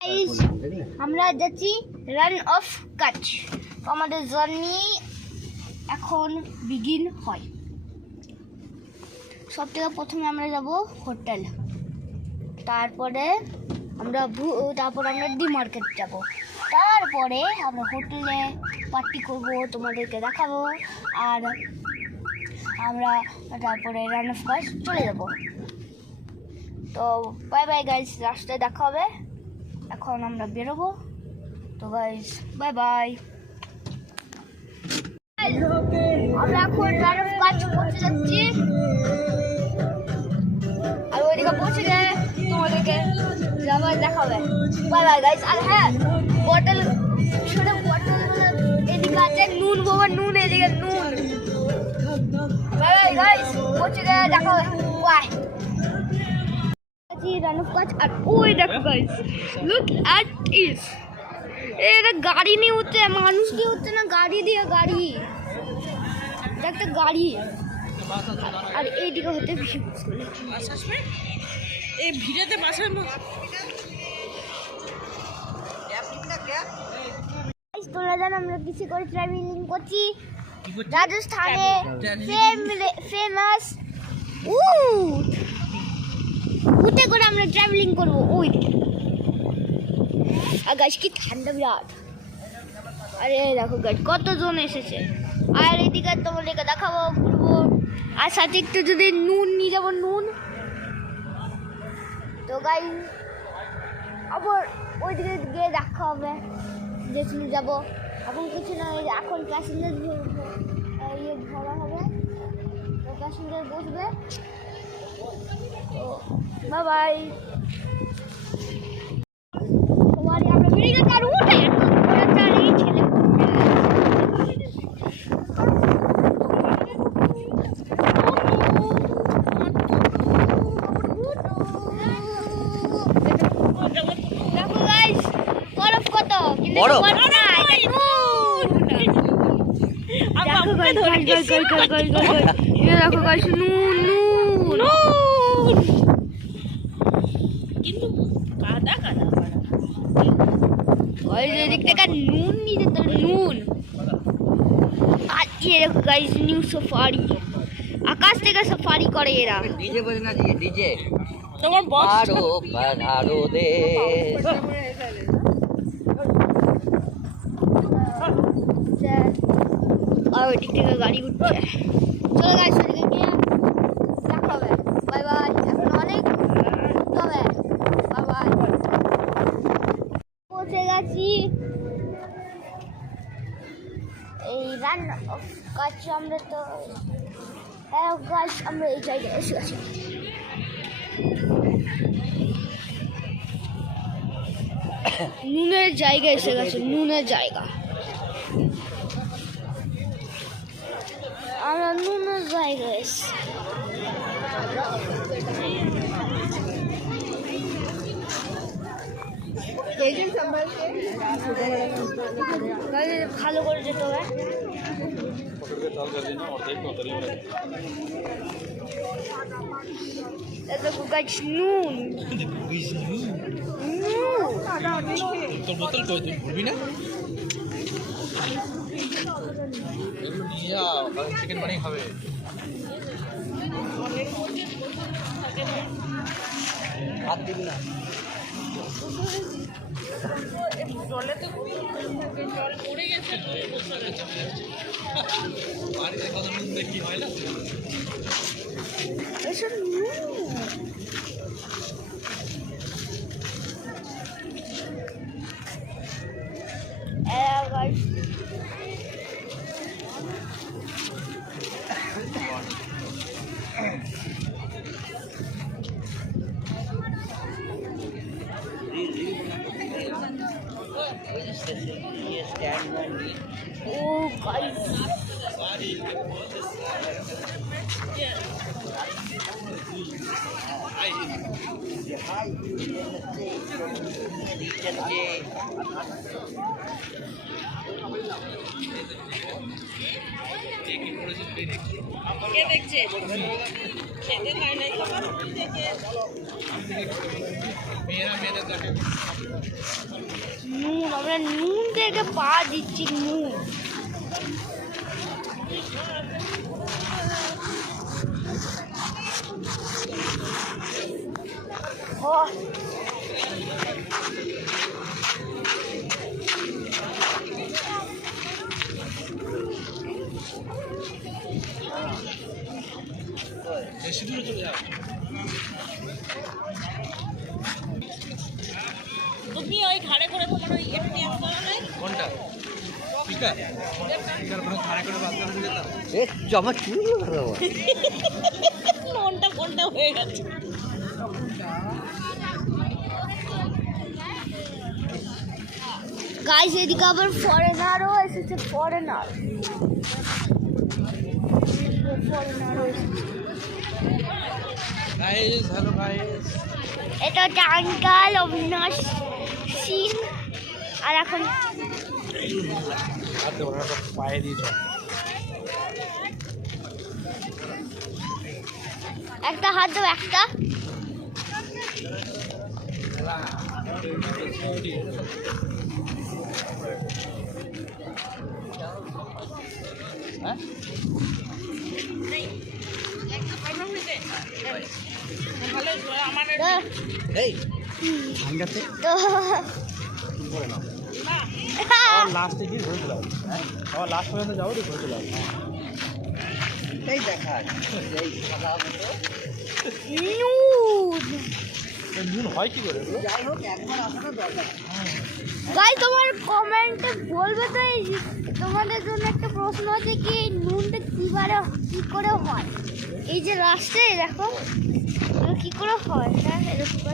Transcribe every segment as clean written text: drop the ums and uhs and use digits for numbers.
Guys আমরা যাচ্ছি run of কাচ। আমাদের জার্নি এখন বিগিন হয়। সব থেকে প্রথমে আমরা যাব হোটেল, তারপরে আমরা ডি মার্কেট যাব, তারপরে আমরা হোটেলে পার্টি করব, তোমাদেরকে দেখাবো, আর আমরা তারপরে রান অফ কাচ চলে যাব। তো বাই বাই গাইস, রাস্তায় দেখা হবে। এখন আমরা বেরোবো। তো গাইস বাই বাই। আমরা এখন রান অফ কাচ পৌঁছে যাচ্ছি, আর ওইদিকে পৌঁছে গেলে তোমাদেরকে যাবার দেখা হবে। Bye bye guys. আর হ্যাঁ, বটল ছোট বটল এদিকে আছে, নুন বাবা নুন, এদিকে নুন। বাই বাই গাইস, পৌঁছে গেলে দেখা হবে। বাই। রান অফ কাচ, আর ওই দেখো গাইস, লুক অ্যাট ইট। এটা গাড়ি নিয়ে হচ্ছে, মানুষ দিয়ে হচ্ছে না, গাড়ি দিয়ে গাড়ি, একটা গাড়ি। আর এইদিকে হতে বেশি মুশকিল এই ভিড়েতে বাসের তোমরা জানো আমরা কিছু করে ট্রাভেলিং করছি রাজস্থানে ফেমাস উঠে করে আমরা ট্রাভেলিং করবো। ওই গাছ কি ঠান্ডা বিরাট। আরে দেখো গাছ কতজন এসেছে, আর এদিকে তোমাদেরকে দেখাবো, ঘুরবো, আর সাথে একটু যদি নুন নিয়ে যাবো, নুন। তো গাই আবার ওইদিকে গিয়ে দেখা হবে, যেখানে যাবো। এখন কিছু না, এখন প্যাসেঞ্জার ইয়ে ধরা হবে, তো প্যাসেঞ্জার বসবে। তো বাই বাই। তোমার আমরা বেরিয়ে গেছি, আর উঠে চারিয়ে ছেলে কিন্তু কাদা কাদা দিক থেকে নুন নিয়ে যেতে, নুন। আর এরকম গাইস নিউ সাফারি, আকাশ থেকে সাফারি করে এরা। ডিজে বাজে না, ডিজে তোমার বস আরো বাধারো দে। আর ওই দিক থেকে গাড়ি উঠছে। চলো গাইস, ওদিকে গিয়ে দেখা হবে। Bye bye. এখন অনেক হবে। Bye bye. পৌঁছে গেছি এই রান অফ কাচ। আমরা তো গাছ আমরা এই জায়গায় এসে গেছি। নুনের জায়গা এসে গেছে, নুনের জায়গা। আমরা নুনের জায়গায় এসে ভালো করে যেতে হবে। দেখো গাছ নুন, তোর বোতল কই, তুই ভুলবি না? এগুলো নিয়ে চিকেন বানিয়ে খাবে। হাত দিবি না। জলে তো জল পড়ে গেছে। বাড়িতে কত নুন দেখি হয় না। এসব নুন। Oh guys, কে দেখছে খেতে পায় নাই। मेरा मेरे देखे নুন আমরা নুন থেকে পা দিচ্ছি নুন ও বেশি দূরে চলে যাও তুমি ওই ঘাড়ে করে তোমার ওই এটা নিয়ে আসতে হবে কোনটা পিকা পিকার কোনো খাড়া করে বাদ করে দিতাম এ জমা চুল মনটা কোনটা হয়ে গেছে গাইস এদিকে আবার ফরেনারও এসেছে ফরেনারও এসেছে গাইস হ্যালো গাইস এটা হচ্ছে আঙ্কাল অবিনাশ সিং আর এখন হাত ধরে পায়ে দিয়েছ একটা হাত দাও একটা হ্যাঁ ভালো আমার দাও। এই ঠান্ডাতে তো করে নাও লাস্টে গিয়ে ধরেছিলাম হ্যাঁ আমার লাস্ট পর্যন্ত যাবো তো ধরেছিলাম এই দেখা এই সাদা মতো নুন নুন হয় কি করে এগুলো? যাই হোক একবার আসানো দরকার গাই তোমার কমেন্টে বলবে তো এই তোমাদের জন্য একটা প্রশ্ন আছে কি এই নুনটা কি করে হয় এই যে লাস্টে দেখো এগুলো কি করে হয় হ্যাঁ এরকম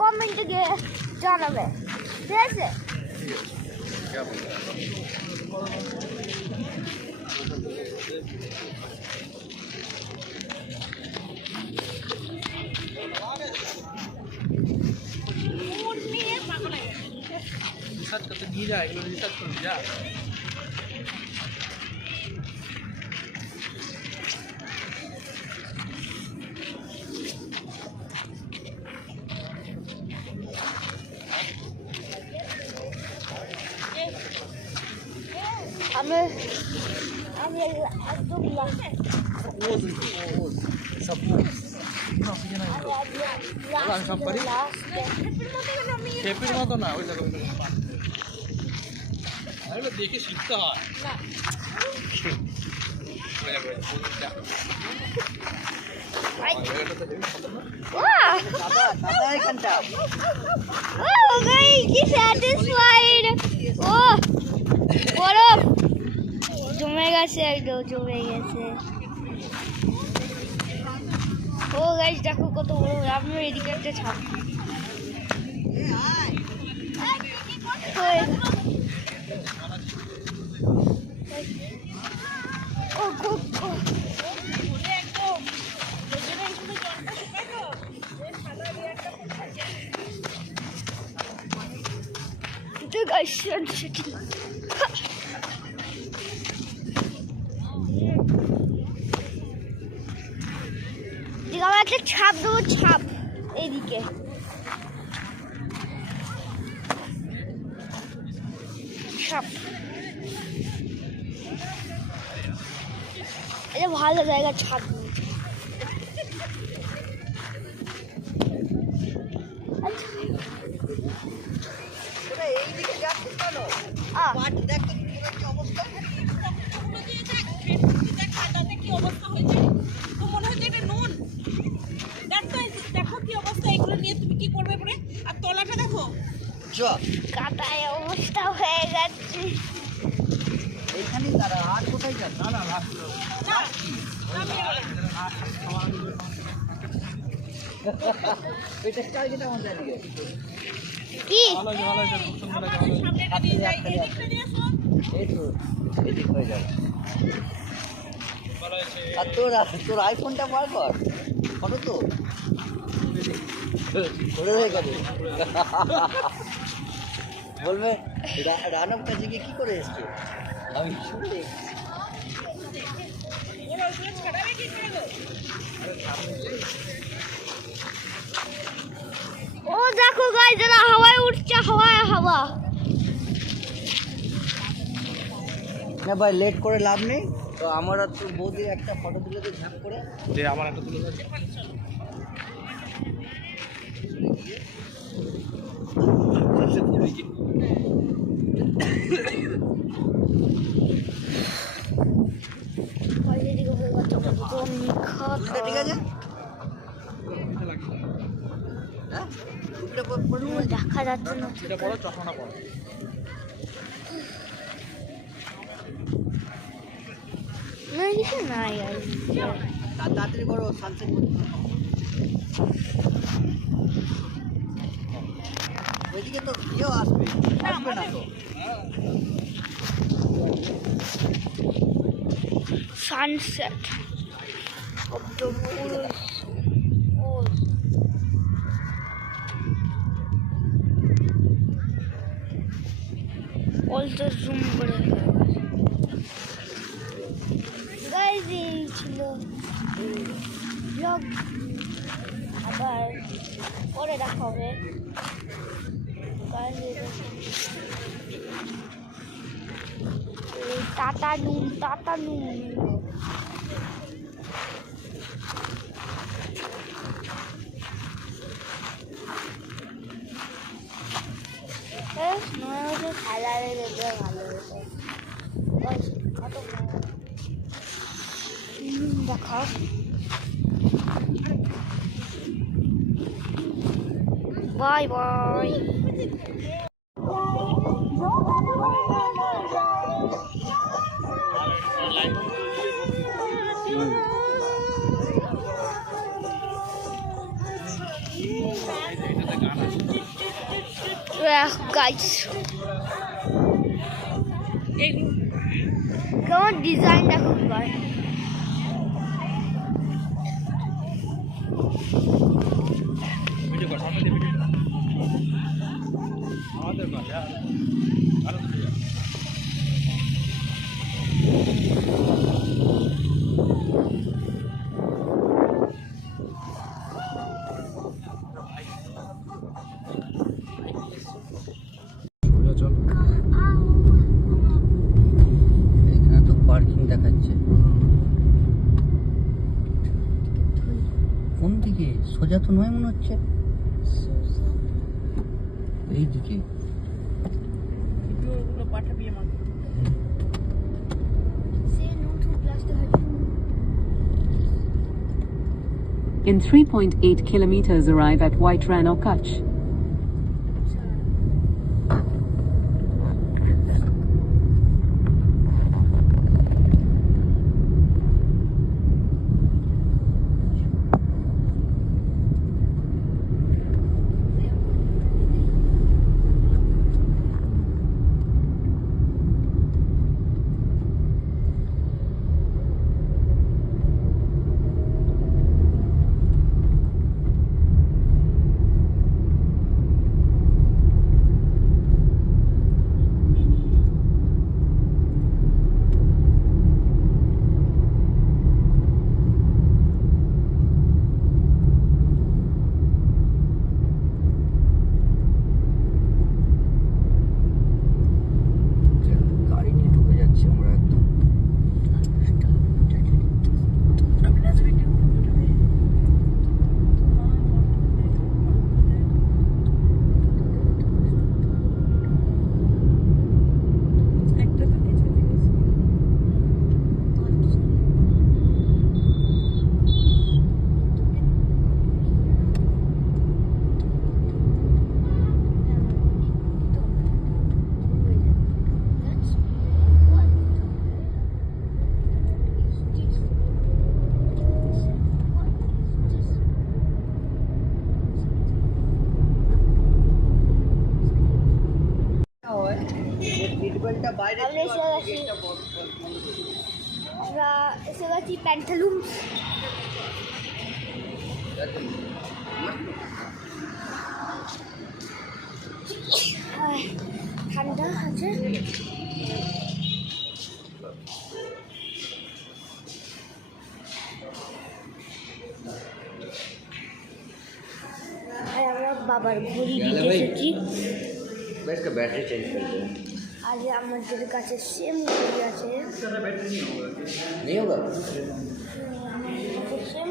কমেন্টে গিয়ে জানাবে ঠিক আছে রিসার্চ করতে নিয়ে যা এগুলো রিসার্চ করবি যা আমি আমি একদম লাস্টে সব অক্সিজেন আমি সব পারি শেপের মতো না ওই দেখো এগুলো দেখে শিখতে হয় সাদা এখানটা Oh, guys, কি স্যাটিসফাইড ও বরফ জমে গেছে একদম জমে গেছে ও গাইস দেখো কত বড় আমিও এদিকে একটা ছাপ ও guys, আমরা একটা ছাপ দেবো ছাপ এইদিকে ছাপ এটা ভালো জায়গা ছাপ এইদিকে যাচ্ছিস কেন আ মাটি দেখ তো কি অবস্থা তাতে কি অবস্থা হয়েছে তো মনে হচ্ছে এটা নুন দেখো কি অবস্থা এগুলো নিয়ে তুমি কি করবে পরে আর তলাটা দেখো চ কাটায় অবস্থা হয়ে গেছে এইখানেই তারা আর কোথায় যান না না না এটা স্টাইল যেটা আমাদের এদিকে কি ভালো ভালো ভালো সামনেটা দিয়ে যাই এদিকটা নিয়ে আসো এই তো এদিক হয়ে যাবে ভালো আছে আর তোর আইফোনটা বার কর ফটো তো করে হয়ে গেছে বলবে রানব কাছে গিয়ে কি করে এসছে আমি শুনে ওরা ওগুলো ছাড়াবে কি করে ও দেখো গাইস, এরা হাওয়ায় উঠছে, হাওয়ায় হাওয়া। না ভাই, লেট করে লাভ নেই। তো আমার আর তোর বৌদির একটা ফটো তুলে তো ঝাঁপ করে যে আমার একটা তুলে দাও। ঠিক আছে। হ্যাঁ, দেখা যাচ্ছে না। এটা পড়ো, চশমাটা পড়ো। না কিছু নাই আর। তাড়াতাড়ি করো, সানসেট করতে। ওইদিকে তো কেউ আসবে না তো। Sunset of the woods. All the zoom করে গাইস, এই ছিল ব্লগ, আবার পরে দেখা হবে। টাটা নুন, টাটা নুন। খালারে দেখবে ভালো হতো। দেখাও। Bye bye. গাইস, কেমন ডিজাইন দেখো ভাই। ভিডিও কর, সামনে দিয়ে ভিডিও কর। আমাদের কাছে আরো ভিডিও। এখানে তো পার্কিং দেখাচ্ছে। কোন দিকে? সোজা তো নয় মনে হচ্ছে, এই দিকে। ভিডিওগুলো পাঠাবি আমাকে। In 3.8 kilometers arrive at White Ran or Kutch. গাড়ি নিয়ে ঢুকে যাচ্ছি আমরা একদম। একটা তো কিছু জিনিস সিটবেল্টটা বাইরে আমরা এসে গেছি, আমরা এসে গেছি প্যান্টালুন্স। ঠান্ডা আছে। বাবার ঘড়ি দিতে এসেছি। मैं इसका बैटरी चेंज कर दूँ আজ আমাদের কাছে সেম ঘড়ি আছে, नहीं होगा সেম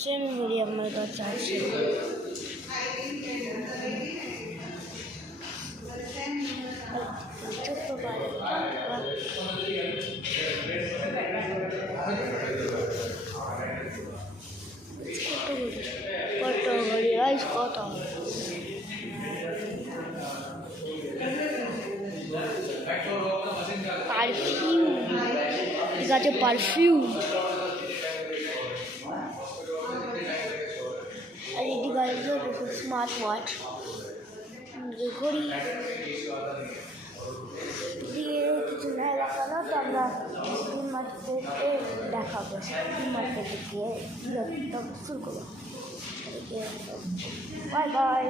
সেম ঘড়ি আমার কাছে আছে। ছোট্ট পারে কত ঘড়ি আইস কত পারফিউম, ঠিক আছে পারফিউম। আর এদিকে আছে স্মার্ট ওয়াচ ঘড়ি দিয়ে কিছু না দেখানো, তো আমরা তিন মার্কেটে দেখাবো, তিন মার্কেটে গিয়ে শুরু করবো। Bye bye.